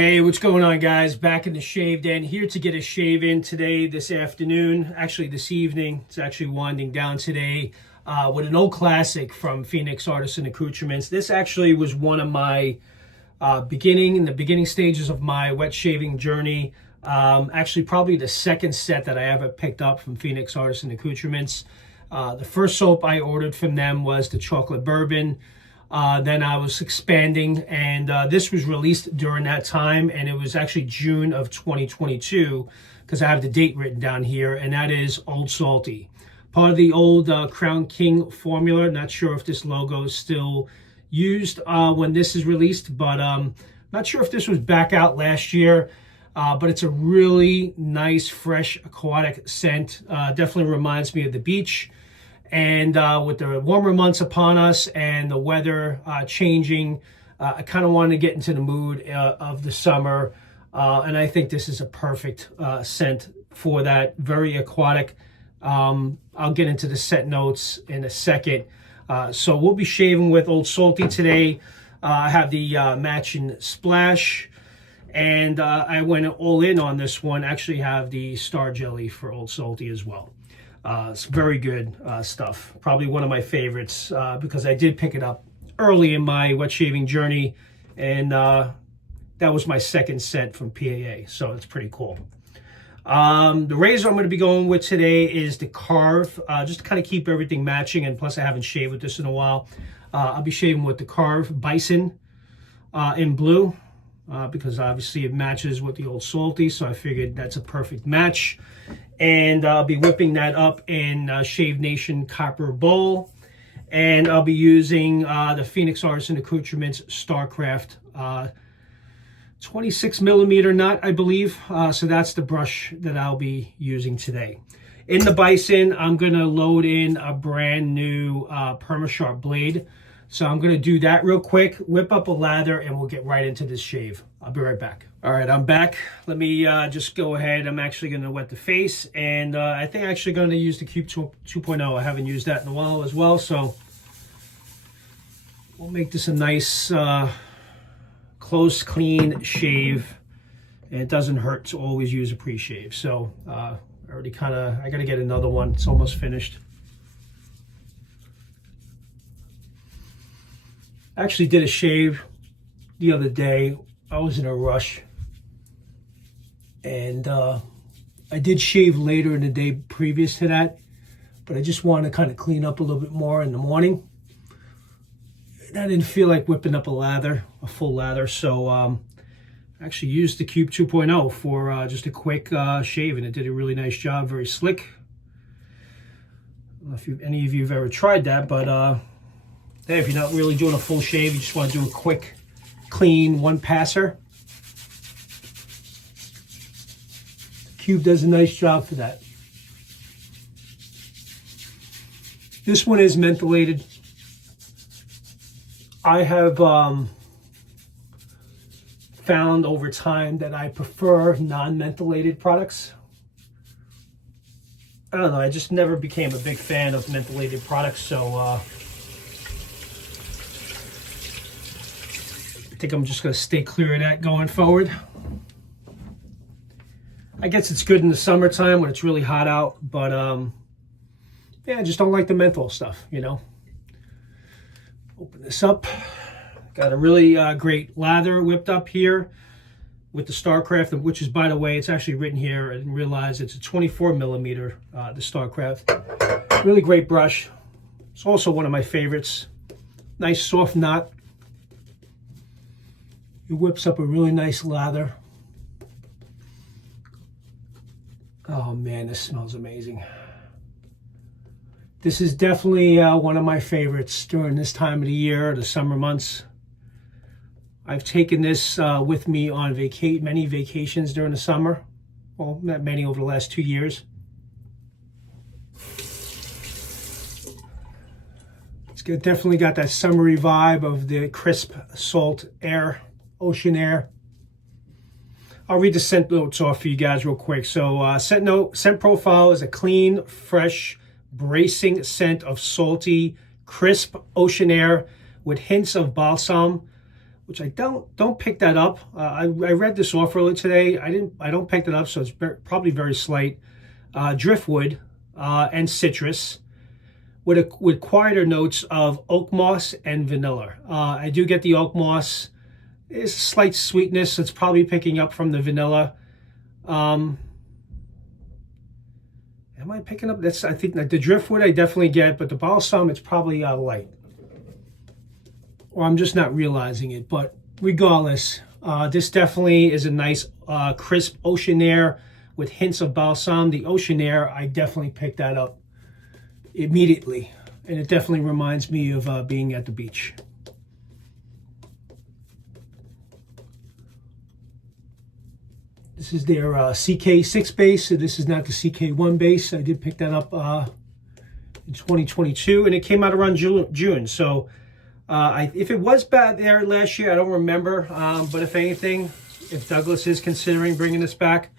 Hey, what's going on, guys? Back in the shaved end, here to get a shave in today, this afternoon, actually this evening. It's actually winding down today with an old classic from Phoenix Artisan Accoutrements. This actually was one of my in the beginning stages of my wet shaving journey. Actually, probably the second set that I ever picked up from Phoenix Artisan Accoutrements. The first soap I ordered from them was the chocolate bourbon. Then I was expanding, and this was released during that time, and it was actually June of 2022, because I have the date written down here, and that is Old Salty. Part of the old Crown King formula. Not sure if this logo is still used when this is released, but not sure if this was back out last year, but it's a really nice, fresh, aquatic scent. Definitely reminds me of the beach. And with the warmer months upon us and the weather changing, I kind of wanted to get into the mood of the summer. And I think this is a perfect scent for that. Very aquatic. I'll get into the scent notes in a second. So we'll be shaving with Old Salty today. I have the matching splash. And I went all in on this one. Actually have the Star Jelly for Old Salty as well. It's very good stuff. Probably one of my favorites because I did pick it up early in my wet shaving journey, and that was my second set from PAA, so it's pretty cool. The razor I'm going to be going with today is the Karve, just to kind of keep everything matching, and plus I haven't shaved with this in a while. I'll be shaving with the Karve Bison in blue because obviously it matches with the Old Salty, so I figured that's a perfect match. And I'll be whipping that up in Shave Nation Copper Bowl. And I'll be using the Phoenix Artisan Accoutrements Starcraft 26 millimeter knot, I believe. So that's the brush that I'll be using today. In the Bison, I'm going to load in a brand new PermaSharp blade. So I'm going to do that real quick, whip up a lather, and we'll get right into this shave. I'll be right back. All right, I'm back. Let me just go ahead. I'm actually going to wet the face, and I think I'm actually going to use the Cube 2.0. I haven't used that in a while as well, so we'll make this a nice, close, clean shave. And it doesn't hurt to always use a pre-shave. So I got to get another one. It's almost finished. I actually did a shave the other day. I was in a rush, and I did shave later in the day previous to that, but I just wanted to kind of clean up a little bit more in the morning. And I didn't feel like whipping up a full lather, so I actually used the Cube 2.0 for just a quick shave, and it did a really nice job, very slick. I don't know if any of you have ever tried that, but hey, if you're not really doing a full shave, you just want to do a quick, clean one passer. Cube does a nice job for that. This one is mentholated. I have found over time that I prefer non-mentholated products. I don't know, I just never became a big fan of mentholated products, so I think I'm just going to stay clear of that going forward. I guess it's good in the summertime when it's really hot out, but yeah, I just don't like the menthol stuff, you know. Open this up. Got a really great lather whipped up here with the Starcraft, which is, by the way, it's actually written here. I didn't realize it's a 24 millimeter, the Starcraft. Really great brush. It's also one of my favorites. Nice soft knot. It whips up a really nice lather. Oh man, this smells amazing. This is definitely one of my favorites during this time of the year, the summer months. I've taken this with me on many vacations during the summer. Well, not many, over the last 2 years. It's definitely got that summery vibe of the crisp salt air. Ocean air. I'll read the scent notes off for you guys real quick. So scent profile is a clean, fresh, bracing scent of salty, crisp ocean air with hints of balsam, which I don't pick that up. I read this off earlier today. I don't pick that up, so it's probably very slight. Driftwood and citrus with quieter notes of oak moss and vanilla. I do get the oak moss. There's a slight sweetness that's probably picking up from the vanilla. Am I picking up? I think that the driftwood I definitely get, but the balsam, it's probably light. Or I'm just not realizing it. But regardless, this definitely is a nice crisp ocean air with hints of balsam. The ocean air, I definitely picked that up immediately. And it definitely reminds me of being at the beach. This is their CK6 base. So this is not the CK1 base. I did pick that up in 2022, and it came out around June. So if it was bad there last year, I don't remember. But if anything, if Douglas is considering bringing this back,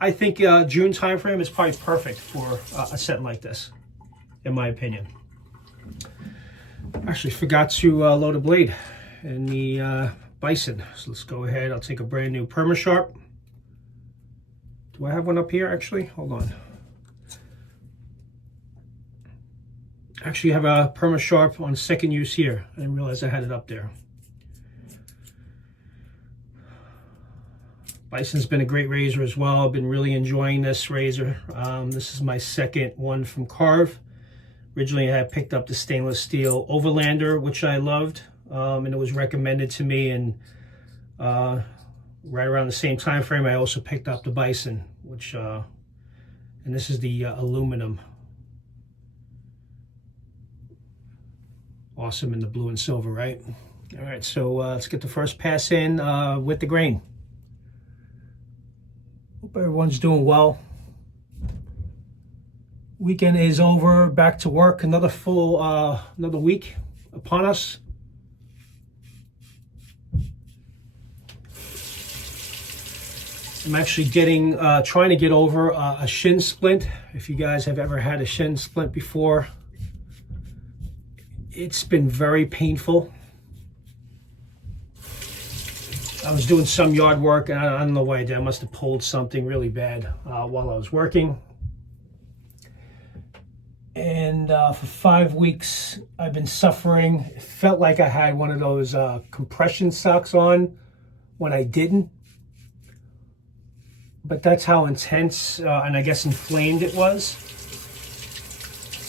I think June timeframe is probably perfect for a set like this, in my opinion. Actually forgot to load a blade in the Bison. So let's go ahead. I'll take a brand new Perma-Sharp. Do I have one up here, actually? Hold on. Actually, I have a Perma-Sharp on second use here. I didn't realize I had it up there. Bison's been a great razor as well. I've been really enjoying this razor. This is my second one from Karve. Originally, I had picked up the stainless steel Overlander, which I loved, and it was recommended to me. And right around the same time frame, I also picked up the Bison, which, and this is the aluminum. Awesome in the blue and silver, right? All right, so let's get the first pass in with the grain. Hope everyone's doing well. Weekend is over, back to work. Another week upon us. I'm actually trying to get over a shin splint. If you guys have ever had a shin splint before, it's been very painful. I was doing some yard work, and I don't know why I did. I must have pulled something really bad while I was working. And for 5 weeks, I've been suffering. It felt like I had one of those compression socks on when I didn't. But that's how intense and I guess inflamed it was.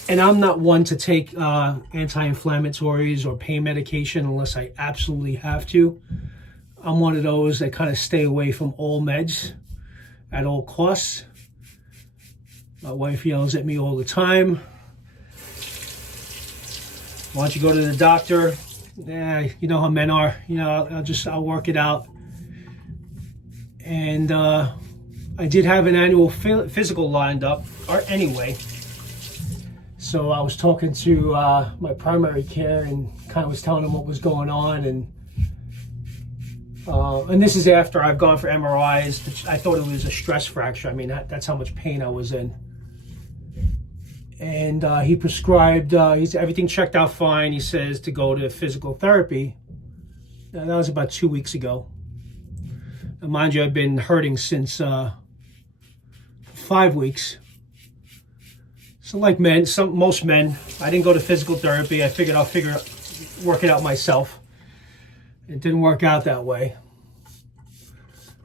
And I'm not one to take anti-inflammatories or pain medication unless I absolutely have to. I'm one of those that kind of stay away from all meds at all costs. My wife yells at me all the time. Why don't you go to the doctor? Yeah, you know how men are. You know, I'll work it out. And I did have an annual physical lined up, or anyway. So I was talking to my primary care and kind of was telling them what was going on, and this is after I've gone for MRIs. I thought it was a stress fracture. I mean, that's how much pain I was in. And he prescribed, everything checked out fine. He says to go to physical therapy. Now, that was about 2 weeks ago. And mind you, I've been hurting since 5 weeks. So like most men, I didn't go to physical therapy. I figured I'll work it out myself. It didn't work out that way.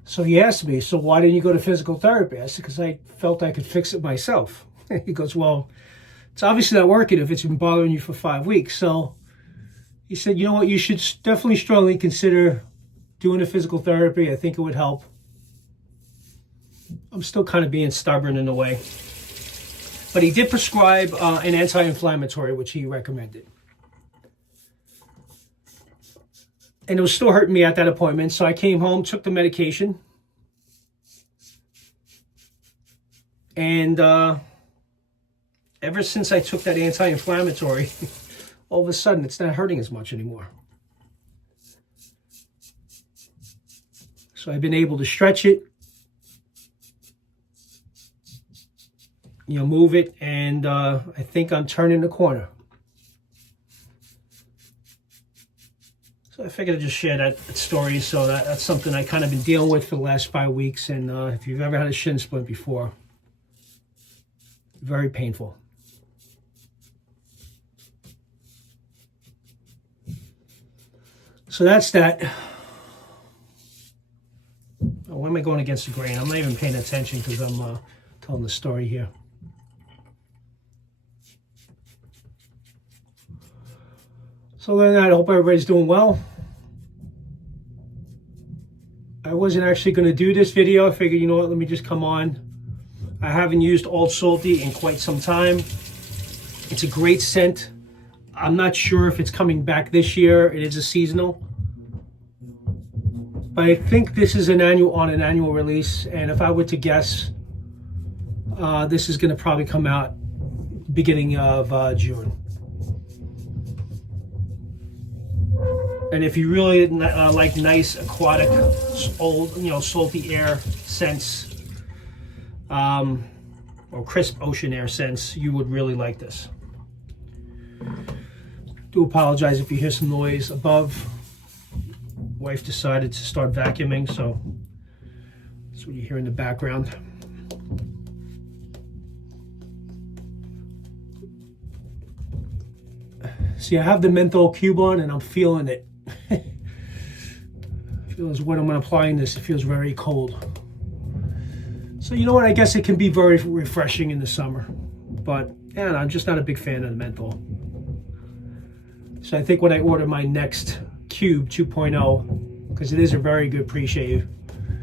So he asked me, so why didn't you go to physical therapy? I said, because I felt I could fix it myself. He goes, well, it's obviously not working if it's been bothering you for 5 weeks. So he said, you know what, you should definitely strongly consider doing a physical therapy. I think it would help. I'm still kind of being stubborn in a way. But he did prescribe an anti-inflammatory, which he recommended. And it was still hurting me at that appointment. So I came home, took the medication. And ever since I took that anti-inflammatory, all of a sudden it's not hurting as much anymore. So I've been able to stretch it, move it, and I think I'm turning the corner. So I figured I'd just share that story. So that's something I kind of been dealing with for the last 5 weeks. And if you've ever had a shin splint before, very painful. So that's that. Oh, why am I going against the grain? I'm not even paying attention because I'm telling the story here. So other than that, I hope everybody's doing well. I wasn't actually going to do this video. I figured, you know what, let me just come on. I haven't used Old Salty in quite some time. It's a great scent. I'm not sure if it's coming back this year. It is a seasonal. But I think this is an annual release. And if I were to guess, this is going to probably come out beginning of June. And if you really like nice aquatic, old, salty air scents, or crisp ocean air scents, you would really like this. Do apologize if you hear some noise above. Wife decided to start vacuuming, so that's what you hear in the background. See, I have the menthol cube on and I'm feeling it. Feels when I'm applying this, it feels very cold. So you know what, I guess it can be very refreshing in the summer, but yeah, I'm just not a big fan of the menthol. So I think when I order my next cube 2.0, because it is a very good pre-shave,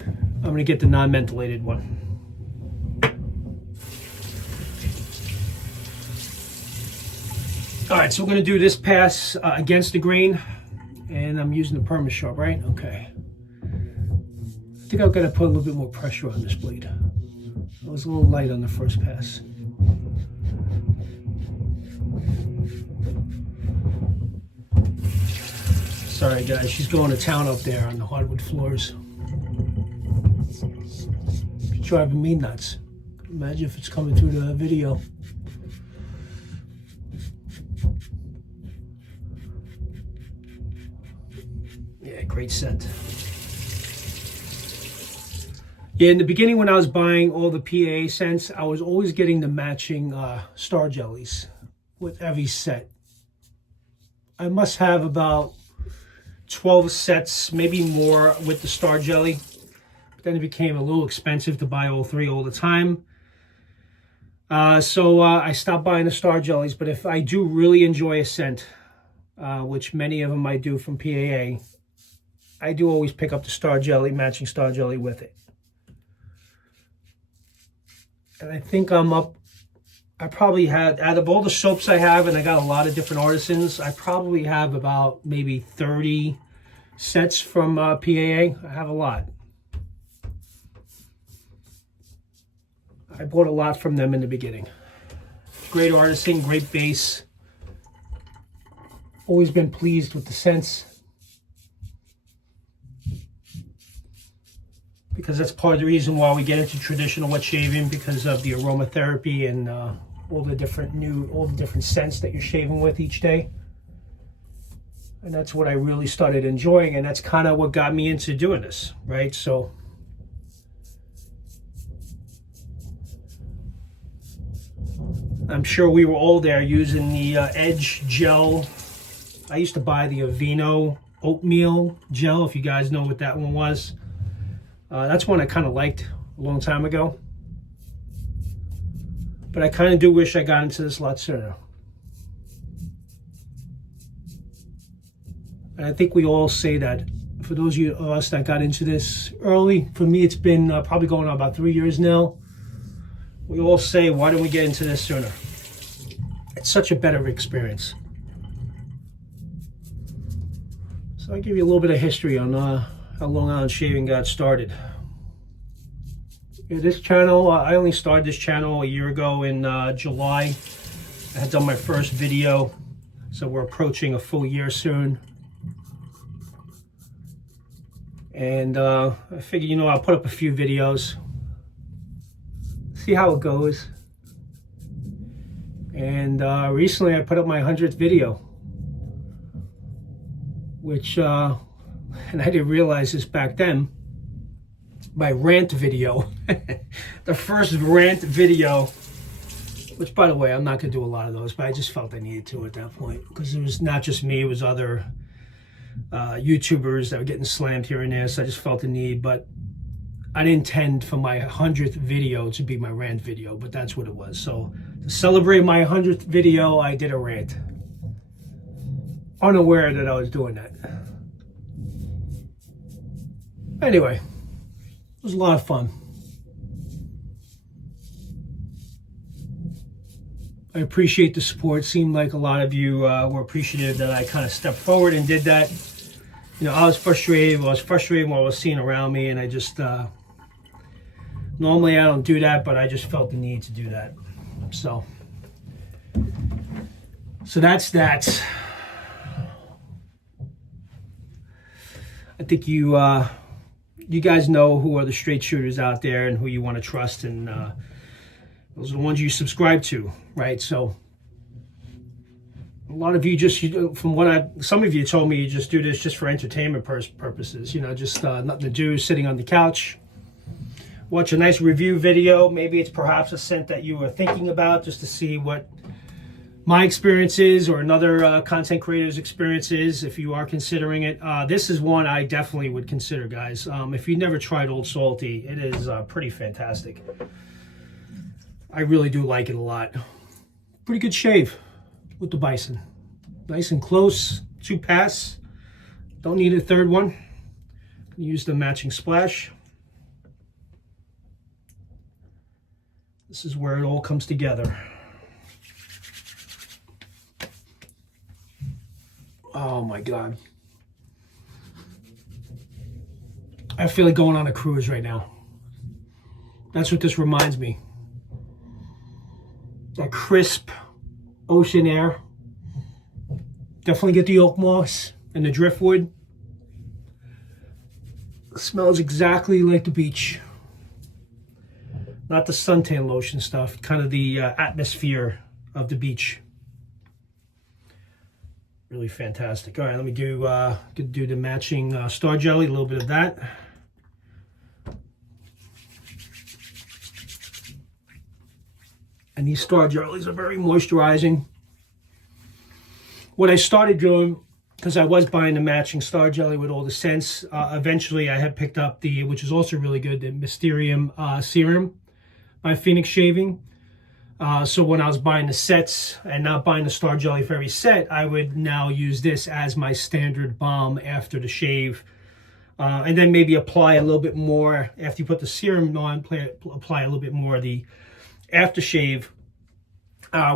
I'm going to get the non-mentholated one. All right, so we're going to do this pass against the grain, and I'm using the Perma Sharp, right? Okay. I think I've got to put a little bit more pressure on this blade. I was a little light on the first pass. Sorry guys, she's going to town up there on the hardwood floors. She's driving me nuts. Imagine if it's coming through the video. Yeah, great scent. Yeah, in the beginning when I was buying all the PAA scents, I was always getting the matching star jellies with every set. I must have about 12 sets, maybe more with the star jelly. But then it became a little expensive to buy all three all the time. So I stopped buying the star jellies. But if I do really enjoy a scent, which many of them I do from PAA, I do always pick up the star jelly, matching star jelly with it. And I think I'm up, I probably had, out of all the soaps I have, and I got a lot of different artisans, I probably have about maybe 30 sets from PAA. I have a lot. I bought a lot from them in the beginning. Great artisan, great base. Always been pleased with the scents, because that's part of the reason why we get into traditional wet shaving, because of the aromatherapy and all the different scents that you're shaving with each day. And that's what I really started enjoying, and that's kind of what got me into doing this, right? So I'm sure we were all there using the Edge gel. I used to buy the Aveeno oatmeal gel, if you guys know what that one was. That's one I kind of liked a long time ago. But I kind of do wish I got into this a lot sooner. And I think we all say that. For those of us that got into this early, for me it's been probably going on about 3 years now. We all say, why didn't we get into this sooner? It's such a better experience. So I'll give you a little bit of history on how Long Island Shaving got started. Yeah, this channel, I only started this channel a year ago in July. I had done my first video, so we're approaching a full year soon. And I figured, I'll put up a few videos, see how it goes. And recently I put up my 100th video. which, and I didn't realize this back then, my rant video, the first rant video, which, by the way, I'm not going to do a lot of those, but I just felt I needed to at that point, because it was not just me, it was other YouTubers that were getting slammed here and there, so I just felt the need. But I didn't intend for my 100th video to be my rant video, but that's what it was. So to celebrate my 100th video, I did a rant, unaware that I was doing that. Anyway, it was a lot of fun. I appreciate the support. Seemed like a lot of you were appreciative that I kind of stepped forward and did that. You know, I was frustrated. I was frustrated what I was seeing around me, and I just, normally I don't do that, but I just felt the need to do that. So that's that. I think you guys know who are the straight shooters out there and who you want to trust, and those are the ones you subscribe to, right? So a lot of you just, from what some of you told me, you just do this just for entertainment purposes, you know, just nothing to do, sitting on the couch, watch a nice review video. Maybe it's perhaps a scent that you were thinking about, just to see what my experience is, or another content creator's experience is, if you are considering it. This is one I definitely would consider, guys. If you've never tried Old Salty, it is pretty fantastic. I really do like it a lot. Pretty good shave with the Bison. Nice and close, 2 pass. Don't need a third one. Use the matching splash. This is where it all comes together. Oh my God. I feel like going on a cruise right now. That's what this reminds me. That crisp ocean air. Definitely get the Oakmoss and the Driftwood. It smells exactly like the beach. Not the suntan lotion stuff, kind of the atmosphere of the beach. Really fantastic. All right, let me do the matching Star Jelly, a little bit of that. And these Star Jellies are very moisturizing. What I started doing, because I was buying the matching Star Jelly with all the scents, eventually I had picked up the, which is also really good, the Mysterium Serum by Phoenix Shaving. So when I was buying the sets and not buying the Star Jelly for every set, I would now use this as my standard balm after the shave. And then maybe apply a little bit more, after you put the serum on, apply a little bit more of the aftershave,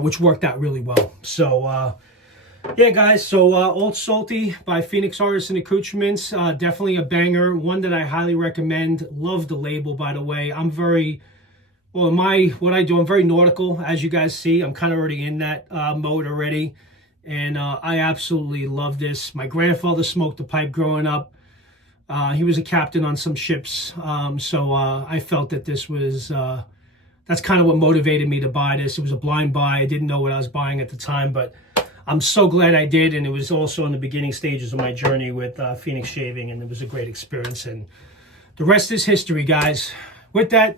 which worked out really well. So yeah, guys, so Old Salty by Phoenix Artisan Accoutrements, definitely a banger, one that I highly recommend. Love the label, by the way. I'm very, well, what I do, I'm very nautical, as you guys see. I'm kind of already in that mode already, and I absolutely love this. My grandfather smoked a pipe growing up. He was a captain on some ships, so I felt that this was, that's kind of what motivated me to buy this. It was a blind buy. I didn't know what I was buying at the time, but I'm so glad I did, and it was also in the beginning stages of my journey with Phoenix Shaving, and it was a great experience, and the rest is history, guys. With that,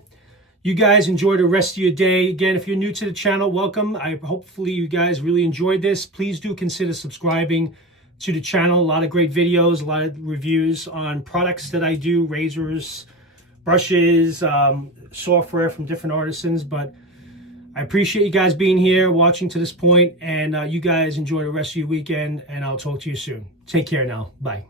you guys enjoy the rest of your day. Again, if you're new to the channel, welcome. Hopefully you guys really enjoyed this. Please do consider subscribing to the channel. A lot of great videos, a lot of reviews on products that I do, razors, brushes, software from different artisans. But I appreciate you guys being here, watching to this point, and you guys enjoy the rest of your weekend, and I'll talk to you soon. Take care now. Bye.